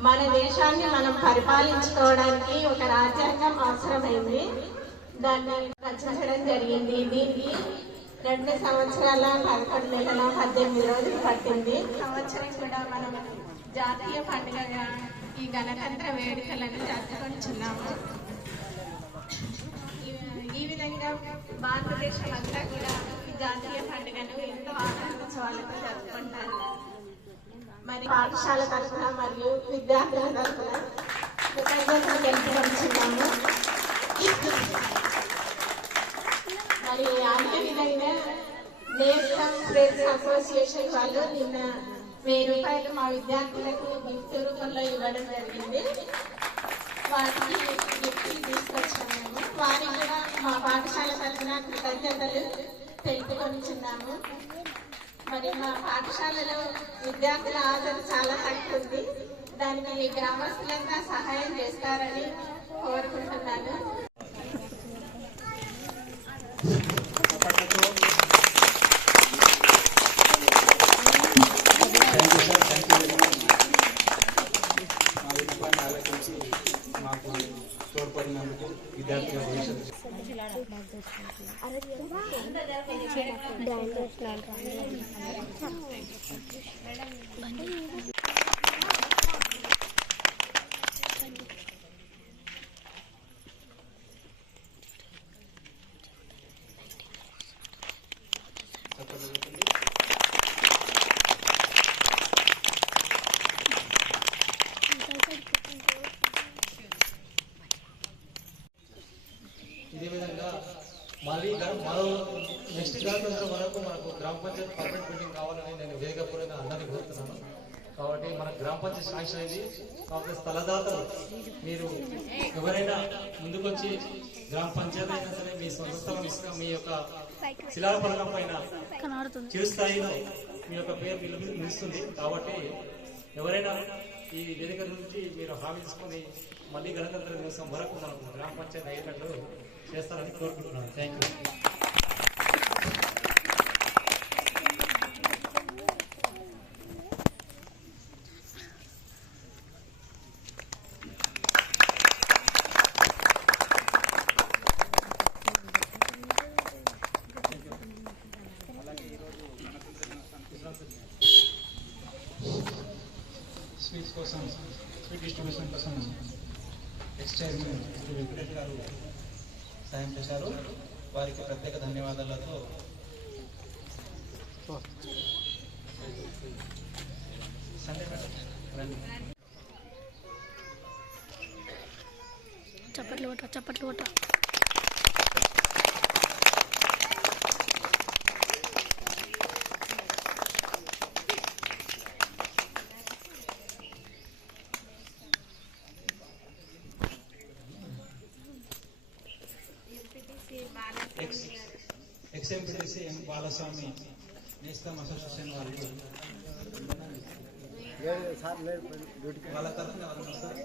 మన దేశాన్ని మనం పరిపాలించుకోవడానికి ఒక రాజ్యాంగం అవసరమైంది. దాన్ని రచించడం జరిగింది. దీనికి రెండు సంవత్సరాల పదకొండు నెలల పద్దెనిమిది రోజులు పట్టింది. సంవత్సరం కూడా మనం జాతీయ పండుగగా ఈ గణతంత్ర వేడుకలను జరుపుకుంటున్నాము. ఈ- విధంగా భారతదేశం అంతా కూడా ఈ జాతీయ పండుగను ఎంతో ఆనందోత్సవాలతో జరుపుకుంటారు. మరి పాఠశాల తరఫున మరియు విద్యార్థుల తరఫున కృతజ్ఞతలు తెలుపుకుంటున్నాము మరి అదే విధంగా నేషనల్ ప్రెస్ అసోసియేషన్ వాళ్ళు నిన్న వెయ్యి రూపాయలు మా విద్యార్థులకు గిఫ్ట్ రూపంలో ఇవ్వడం జరిగింది. వారికి గిఫ్ట్ తీసుకొచ్చాము. వారికి కూడా మా పాఠశాల తరఫున కృతజ్ఞతలు తెలుపుకొనిచున్నాము మరి మా పాఠశాలలో విద్యార్థుల హాజరు చాలా తక్కువ ఉంది. దానికి మీ గ్రామస్తులంతా సహాయం చేస్తారని కోరుకుంటున్నాను. మాకు తోడ్పడినందుకు విద్యార్థుల భవిష్యత్తు బ్రాండ్ ఇదే విధంగా మళ్ళీ మరో నెక్స్ట్ గణతంత్రం వరకు మనకు గ్రామ పంచాయతీ పర్మనెంట్ బిల్డింగ్ కావాలని నేను వేగపూర్వకంగా అందరినీ కోరుతున్నాను. కాబట్టి మన గ్రామ పంచాయతీ శాంక్షన్ అయింది కాబట్టి స్థలదాతలు మీరు ఎవరైనా ముందుకొచ్చి గ్రామ పంచాయతీ అయినా సరే మీ సొంత స్థలం ఇసుక మీ యొక్క శిలాఫలకం పైన చిరు స్థాయిలో మీ యొక్క పేరు నిలుస్తుంది. కాబట్టి ఎవరైనా ఈ వేదిక నుంచి మీరు హామీ తీసుకొని మళ్ళీ గణతంత్ర దినోత్సవం వరకు మనం గ్రామ పంచాయతీ అయ్యేటట్లు చేస్తారని కోరుకుంటున్నాను. థ్యాంక్ యూ కోసం స్వీట్ డిస్ట్రిబ్యూషన్ కోసం ఎక్స్చైజ్ వెంకటేష్ గారు సాయం చేశారు. వారికి ప్రత్యేక ధన్యవాదాలతో చప్పట్లు కొట్ట చప్పట్లు కొట్ట. ఎక్స్ఎంపీటీసీ ఎం బాలస్వామి నేస్తం అసోసియేషన్ వాళ్ళు. వాళ్ళ తరఫున ఎవరు వస్తారు